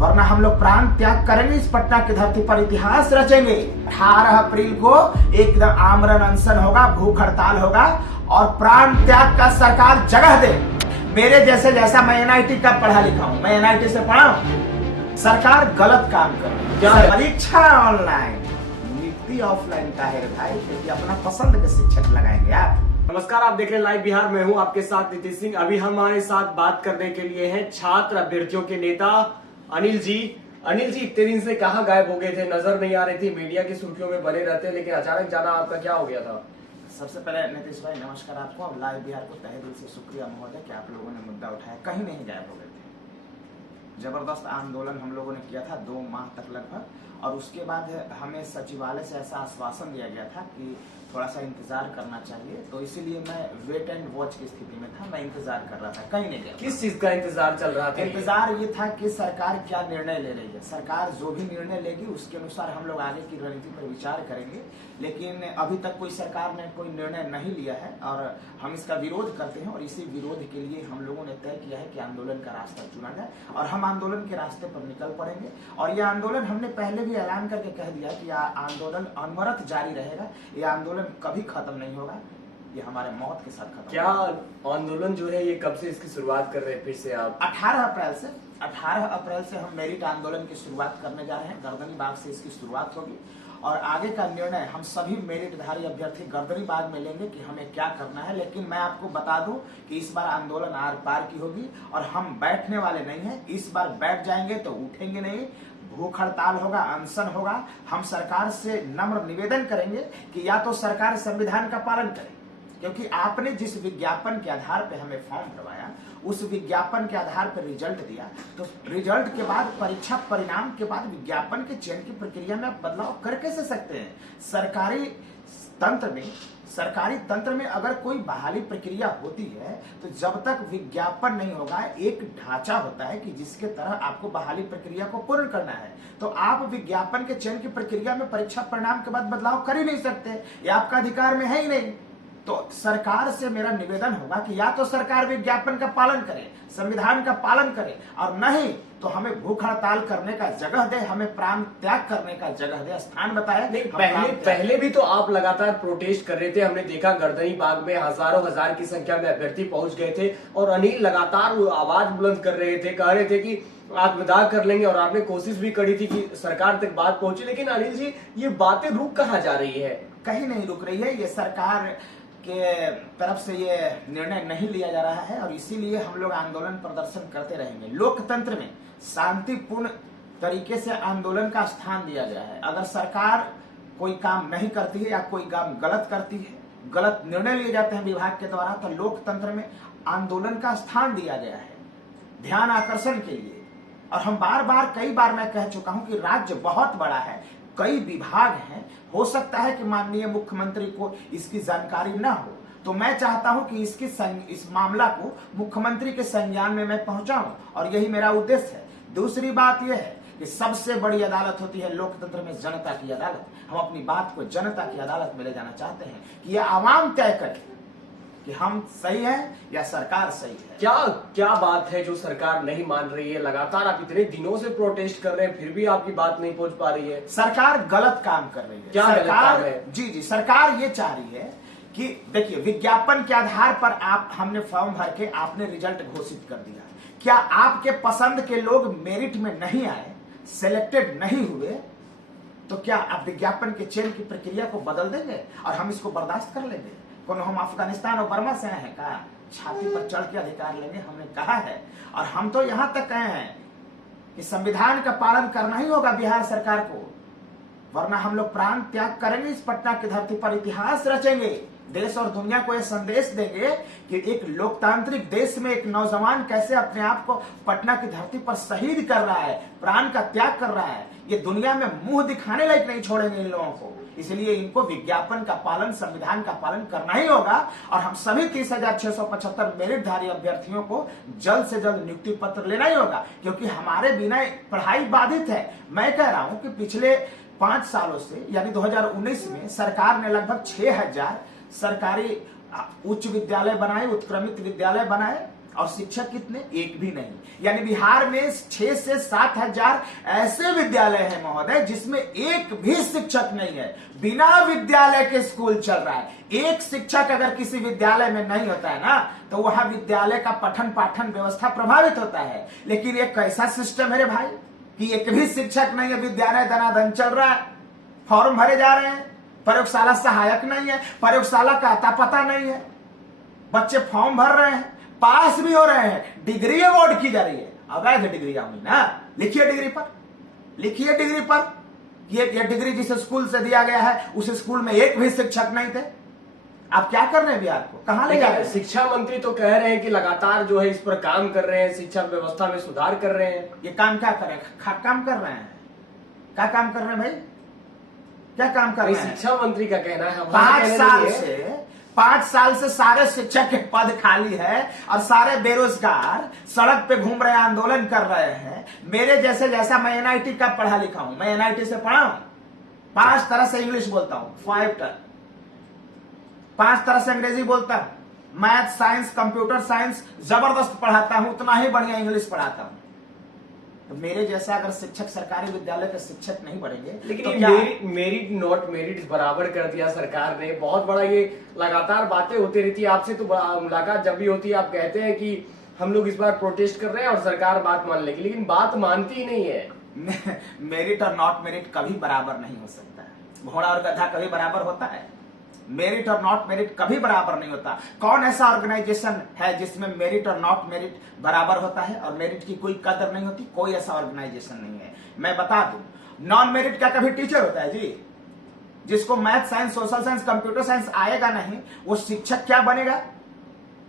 वरना हम लोग प्राण त्याग करेंगे, इस पटना की धरती पर इतिहास रचेंगे। 18 अप्रैल को एकदम आमरण अनशन होगा, भूख हड़ताल होगा और प्राण त्याग का सरकार जगह दे। मेरे जैसा मैं एनआईटी का पढ़ा लिखा हूं, मैं एनआईटी से पढ़ा हूं। सरकार गलत काम कर रही है। परीक्षा ऑनलाइन, नियुक्ति ऑफलाइन का है भाई, क्योंकि अपना पसंद के शिक्षक लगाएंगे आप। नमस्कार, आप देख रहे हैं लाइव बिहार। मैं हूं आपके साथ नीतीश सिंह। अभी हमारे साथ बात करने के लिए हैं छात्र अभ्यर्थियों के नेता अनिल जी। अनिल जी, इतने दिन से कहां गायब हो गए थे, नजर नहीं आ रही थी, मीडिया की सुर्खियों में बने रहते, लेकिन अचानक जाना आपका क्या हो गया था? सबसे पहले नीतीश भाई नमस्कार आपको। अब लाइव बिहार को तहे दिल से शुक्रिया महोदय कि आप लोगों ने मुद्दा उठाया। कहीं नहीं गायब हो गए थे। जबरदस्त आंदोलन हम लोगों ने किया था 2 माह तक लगभग, और उसके बाद हमें सचिवालय से ऐसा आश्वासन दिया गया था कि थोड़ा सा इंतजार करना चाहिए, तो इसीलिए मैं वेट एंड वॉच की स्थिति में था। मैं इंतजार कर रहा था, कहीं नहीं गया। किस चीज का इंतजार चल रहा था? इंतजार ये था कि सरकार क्या निर्णय ले रही है। सरकार जो भी निर्णय लेगी उसके अनुसार हम लोग आगे की रणनीति पर विचार करेंगे, लेकिन अभी तक कोई सरकार ने कोई निर्णय नहीं लिया है और हम इसका विरोध करते हैं। और इसी विरोध के लिए हम लोगों ने तय किया है कि आंदोलन का रास्ता चुना जाए और हम आंदोलन के रास्ते पर निकल पड़ेंगे। और यह आंदोलन हमने पहले भी ऐलान करके कह दिया कि यह आंदोलन अनवरत जारी रहेगा। यह आंदोलन कभी खत्म नहीं होगा, ये हमारे मौत के साथ खत्म। क्या आंदोलन जो है ये कब से इसकी शुरुआत कर रहे हैं फिर से आप? 18 अप्रैल से हम मेरिट आंदोलन की शुरुआत करने जा रहे हैं। गर्दनी बाग से इसकी शुरुआत होगी और आगे का निर्णय हम सभी मेरिटधारी अभ्यर्थी गर्दनी बाग में लेंगे कि हमें क्या करना है। लेकिन मैं आपको बता दूं कि इस बार आंदोलन आर पार की होगी और हम बैठने वाले नहीं हैं। इस बार बैठ जाएंगे तो उठेंगे नहीं, भूख हड़ताल होगा, अनशन होगा। हम सरकार से नम्र निवेदन करेंगे कि या तो सरकार संविधान का पालन करे, क्योंकि आपने जिस विज्ञापन के आधार पे हमें फॉर्म भरवाया, उस विज्ञापन के आधार पर रिजल्ट दिया, तो रिजल्ट के बाद, परीक्षा परिणाम के बाद विज्ञापन के चयन की प्रक्रिया में आप बदलाव कर कैसे सकते हैं? सरकारी तंत्र में अगर कोई बहाली प्रक्रिया होती है तो जब तक विज्ञापन नहीं होगा, एक ढांचा होता है कि जिसके तरह आपको बहाली प्रक्रिया को पूर्ण करना है, तो आप विज्ञापन के चयन की प्रक्रिया में परीक्षा परिणाम के बाद बदलाव कर ही नहीं सकते। ये आपका अधिकार में है ही नहीं। तो सरकार से मेरा निवेदन होगा कि या तो सरकार विज्ञापन का पालन करे, संविधान का पालन करे, और नहीं तो हमें भूख हड़ताल करने का जगह दे, हमें प्राण त्याग करने का जगह दे, स्थान बताए। पहले भी तो आप लगातार प्रोटेस्ट कर रहे थे। हमने देखा गर्दनी बाग में हजारों हजार की संख्या में अभ्यर्थी पहुंच गए थे और अनिल लगातार आवाज बुलंद कर रहे थे, कह रहे थे कि आत्मदाह कर लेंगे, और आपने कोशिश भी करी थी कि सरकार तक बात पहुंचे। लेकिन अनिल जी, ये बातें रुक कहाँ जा रही है? कहीं नहीं रुक रही है। ये सरकार के तरफ से ये निर्णय नहीं लिया जा रहा है और इसीलिए हम लोग आंदोलन प्रदर्शन करते रहेंगे। लोकतंत्र में शांतिपूर्ण तरीके से आंदोलन का स्थान दिया गया है। अगर सरकार कोई काम नहीं करती है या कोई काम गलत करती है, गलत निर्णय लिए जाते हैं विभाग के द्वारा, तो लोकतंत्र में आंदोलन का स्थान दिया गया है ध्यान आकर्षण के लिए। और हम कई बार मैं कह चुका हूं कि राज्य बहुत बड़ा है, कई विभाग हैं, हो सकता है कि माननीय मुख्यमंत्री को इसकी जानकारी ना हो, तो मैं चाहता हूं कि इस मामला को मुख्यमंत्री के संज्ञान में मैं पहुंचाऊं, और यही मेरा उद्देश्य है। दूसरी बात यह है कि सबसे बड़ी अदालत होती है लोकतंत्र में जनता की अदालत। हम अपनी बात को जनता की अदालत में ले जाना चाहते हैं कि यह आवाम तय करे कि हम सही है या सरकार सही है। क्या बात है जो सरकार नहीं मान रही है? लगातार आप इतने दिनों से प्रोटेस्ट कर रहे हैं, फिर भी आपकी बात नहीं पहुंच पा रही है। सरकार गलत काम कर रही है। क्या गलत काम है? जी, सरकार ये चाह रही है कि देखिए, विज्ञापन के आधार पर हमने फॉर्म भर के आपने रिजल्ट घोषित कर दिया। क्या आपके पसंद के लोग मेरिट में नहीं आए, सिलेक्टेड नहीं हुए, तो क्या आप विज्ञापन के चयन की प्रक्रिया को बदल देंगे और हम इसको बर्दाश्त कर लेंगे? कौन हम अफगानिस्तान और बर्मा से आए हैं? कहा छाती पर चढ़ के अधिकार लेंगे, हमने कहा है। और हम तो यहां तक कहे हैं कि संविधान का पालन करना ही होगा बिहार सरकार को, वरना हम लोग प्राण त्याग करेंगे, इस पटना की धरती पर इतिहास रचेंगे। देश और दुनिया को यह संदेश देंगे कि एक लोकतांत्रिक देश में एक नौजवान कैसे अपने आप को पटना की धरती पर शहीद कर रहा है, प्राण का त्याग कर रहा है। ये दुनिया में मुंह दिखाने लायक नहीं छोड़ेंगे इन लोगों को। इसलिए इनको विज्ञापन का पालन, संविधान का पालन करना ही होगा। और हम सभी 30,675 मेरिटधारी अभ्यर्थियों को जल्द से जल्द नियुक्ति पत्र लेना ही होगा, क्योंकि हमारे बिना पढ़ाई बाधित है। मैं कह रहा हूं कि पिछले 5 सालों से, यानी 2019 में सरकार ने लगभग 6,000 सरकारी उच्च विद्यालय बनाए, उत्क्रमित विद्यालय बनाए, और शिक्षक कितने? एक भी नहीं। यानी बिहार में 6 से 7 हजार ऐसे विद्यालय हैं महोदय जिसमें एक भी शिक्षक नहीं है। बिना विद्यालय के स्कूल चल रहा है। एक शिक्षक अगर किसी विद्यालय में नहीं होता है ना, तो वहां विद्यालय का पठन पाठन व्यवस्था प्रभावित होता है। लेकिन ये कैसा सिस्टम है रे भाई कि एक भी शिक्षक नहीं है, विद्यालय धनाधन चल रहा है, फॉर्म भरे जा रहे हैं, प्रयोगशाला सहायक नहीं है, प्रयोगशाला का अता पता नहीं है, बच्चे फॉर्म भर रहे हैं, पास भी हो रहे हैं, डिग्री अवार्ड की जा रही है। अवैध डिग्री हुई ना, लिखिए डिग्री पर, लिखिए डिग्री पर। ये डिग्री जिस स्कूल से दिया गया है उस स्कूल में एक भी शिक्षक नहीं थे। आप क्या कर रहे हैं बिहार को, कहां ले जा रहे हैं? शिक्षा मंत्री तो कह रहे हैं कि लगातार जो है इस पर काम कर रहे हैं, शिक्षा व्यवस्था में सुधार कर रहे हैं। ये काम क्या कर रहे हैं? काम कर रहे हैं। क्या काम कर रहे हैं भाई? क्या काम कर रहे हैं? शिक्षा मंत्री का कहना है 5 साल से सारे शिक्षक के पद खाली है और सारे बेरोजगार सड़क पे घूम रहे हैं, आंदोलन कर रहे हैं। मेरे जैसा मैं एनआईटी का पढ़ा लिखा हूं, मैं एनआईटी से पढ़ा हूं, 5 तरह से इंग्लिश बोलता हूं, 5 तरह से अंग्रेजी बोलता हूं, मैथ, साइंस, कंप्यूटर साइंस जबरदस्त पढ़ाता हूं, उतना ही बढ़िया इंग्लिश पढ़ाता हूं। तो मेरे जैसा अगर शिक्षक सरकारी विद्यालय के शिक्षक नहीं बढ़ेंगे, लेकिन तो ये मेरिट नॉट मेरिट बराबर कर दिया सरकार ने। बहुत बड़ा ये लगातार बातें होती रहती है। आपसे तो मुलाकात जब भी होती है आप कहते हैं कि हम लोग इस बार प्रोटेस्ट कर रहे हैं और सरकार बात मान लेगी, लेकिन बात मानती ही नहीं है। मेरिट और नॉट मेरिट कभी बराबर नहीं हो सकता है। घोड़ा और गधा कभी बराबर होता है? मेरिट और नॉट मेरिट कभी बराबर नहीं होता। कौन ऐसा ऑर्गेनाइजेशन है जिसमें मेरिट और नॉट मेरिट बराबर होता है और मेरिट की कोई कदर नहीं होती? कोई ऐसा ऑर्गेनाइजेशन नहीं है। मैं बता दूं, नॉन मेरिट क्या कभी टीचर होता है जी? जिसको math, science, social science, computer science आएगा नहीं, वो शिक्षक क्या बनेगा?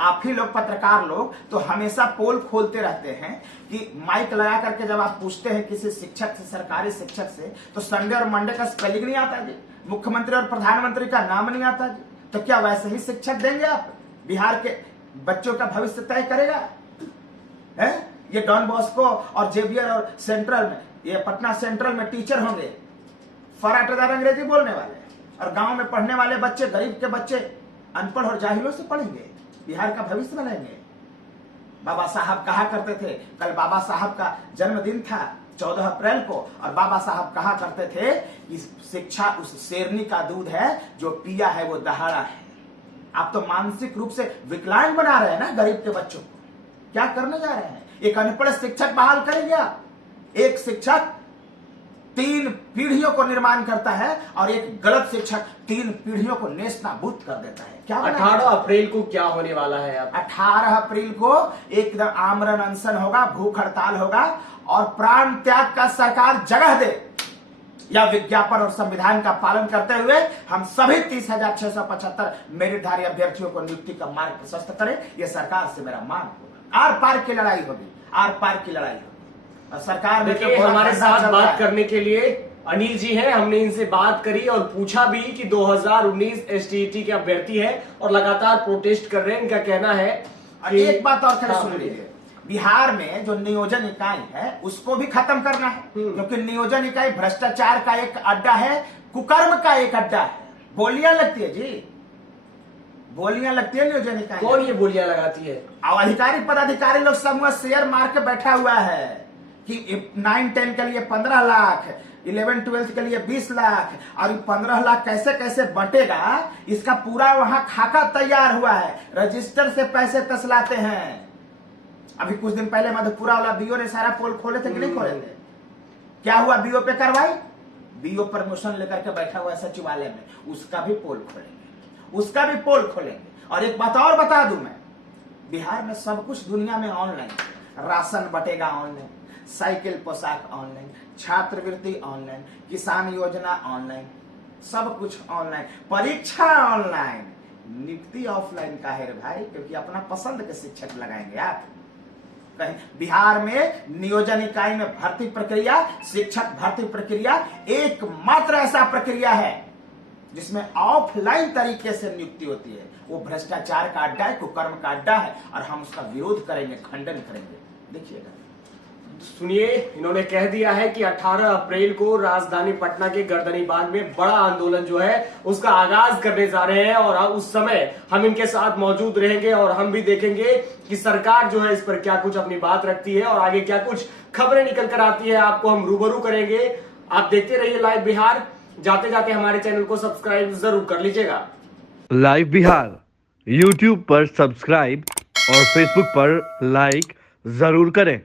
आप ही लोग पत्रकार लोग तो हमेशा पोल खोलते रहते हैं कि माइक लगा करके जब आप पूछते हैं किसी शिक्षक से, सरकारी शिक्षक से, तो संडे और मंडे का स्पेलिंग नहीं आता जी, मुख्यमंत्री और प्रधानमंत्री का नाम नहीं आता जी। तो क्या वैसे ही शिक्षक देंगे आप? बिहार के बच्चों का भविष्य तय करेगा है? ये डॉन बॉस्को और जेवियर और सेंट्रल में, ये पटना सेंट्रल में टीचर होंगे, फराटेदार अंग्रेजी बोलने वाले, और गांव में पढ़ने वाले बच्चे, गरीब के बच्चे अनपढ़ और जाहिलों से पढ़ेंगे, बिहार का भविष्य बनाएंगे। बाबा साहब कहा करते थे, कल बाबा साहब का जन्मदिन था 14 अप्रैल को, और बाबा साहब कहा करते थे कि शिक्षा उस शेरनी का दूध है जो पिया है वो दहाड़ा है। आप तो मानसिक रूप से विकलांग बना रहे हैं ना गरीब के बच्चों को। क्या करने जा रहे हैं? एक अनपढ़ शिक्षक बहाल करेंगे आप? एक शिक्षक 3 पीढ़ियों को निर्माण करता है और एक गलत शिक्षक 3 पीढ़ियों को नेस्त नाबूद कर देता है। क्या 18 अप्रैल को क्या होने वाला है? अब 18 अप्रैल को एकदम आमरण अनशन होगा, भूख हड़ताल होगा और प्राण त्याग का सरकार जगह दे, या विज्ञापन और संविधान का पालन करते हुए हम सभी 30,675 मेरिटधारी अभ्यर्थियों को नियुक्ति का मार्ग प्रशस्त करें। यह सरकार से मेरा मांग होगा। आर पार की लड़ाई होगी, आर पार की लड़ाई होगी। और सरकार में देखिए, हमारे साथ बात करने के लिए अनिल जी हैं। हमने इनसे बात करी और पूछा भी कि 2019 एसटीईटी के अभ्यर्थी है और लगातार प्रोटेस्ट कर रहे हैं। इनका कहना है कि एक बात और खैर सुन लीजिए, बिहार में जो नियोजन इकाई है उसको भी खत्म करना है, क्योंकि नियोजन इकाई भ्रष्टाचार का एक अड्डा है, कुकर्म का एक अड्डा है। बोलियां लगती है जी, बोलियां लगती है नियोजन इकाई। कौन ये बोलियां लगाती है? अब अधिकारी पदाधिकारी लोग समूह शेयर मार के बैठा हुआ है कि 9-10 के लिए 15 लाख, 11-12 के लिए 20 लाख, और 15 लाख कैसे कैसे बंटेगा इसका पूरा वहां खाका तैयार हुआ है। रजिस्टर से पैसे तसलाते हैं। अभी कुछ दिन पहले मधेपुरा वाला बीओ ने सारा पोल खोले थे कि नहीं खोले थे? क्या हुआ बीओ पे कार्रवाई? बीओ प्रमोशन लेकर के बैठा हुआ है सचिवालय में, उसका भी पोल खोलेंगे, उसका भी पोल खोलेंगे। और एक बात और बता दूं मैं, बिहार में सब कुछ दुनिया में ऑनलाइन, राशन बटेगा ऑनलाइन, साइकिल पोशाक ऑनलाइन, छात्रवृत्ति ऑनलाइन, किसान योजना ऑनलाइन, सब कुछ ऑनलाइन, परीक्षा ऑनलाइन, नियुक्ति ऑफलाइन का है रे भाई, क्योंकि अपना पसंद के शिक्षक लगाएंगे आप। कहीं बिहार में नियोजन इकाई में भर्ती प्रक्रिया, शिक्षक भर्ती प्रक्रिया एकमात्र ऐसा प्रक्रिया है जिसमें ऑफलाइन तरीके से नियुक्ति होती है। वो भ्रष्टाचार का अड्डा है, कुकर्म का अड्डा है, और हम उसका विरोध करेंगे, खंडन करेंगे। देखिएगा। सुनिए, इन्होंने कह दिया है कि 18 अप्रैल को राजधानी पटना के गर्दनी बाग में बड़ा आंदोलन जो है उसका आगाज करने जा रहे हैं और उस समय हम इनके साथ मौजूद रहेंगे और हम भी देखेंगे कि सरकार जो है इस पर क्या कुछ अपनी बात रखती है और आगे क्या कुछ खबरें निकल कर आती है, आपको हम रूबरू करेंगे। आप देखते रहिए लाइव बिहार। जाते जाते हमारे चैनल को सब्सक्राइब जरूर कर लीजिएगा। लाइव बिहार YouTube पर सब्सक्राइब और Facebook पर लाइक जरूर करें।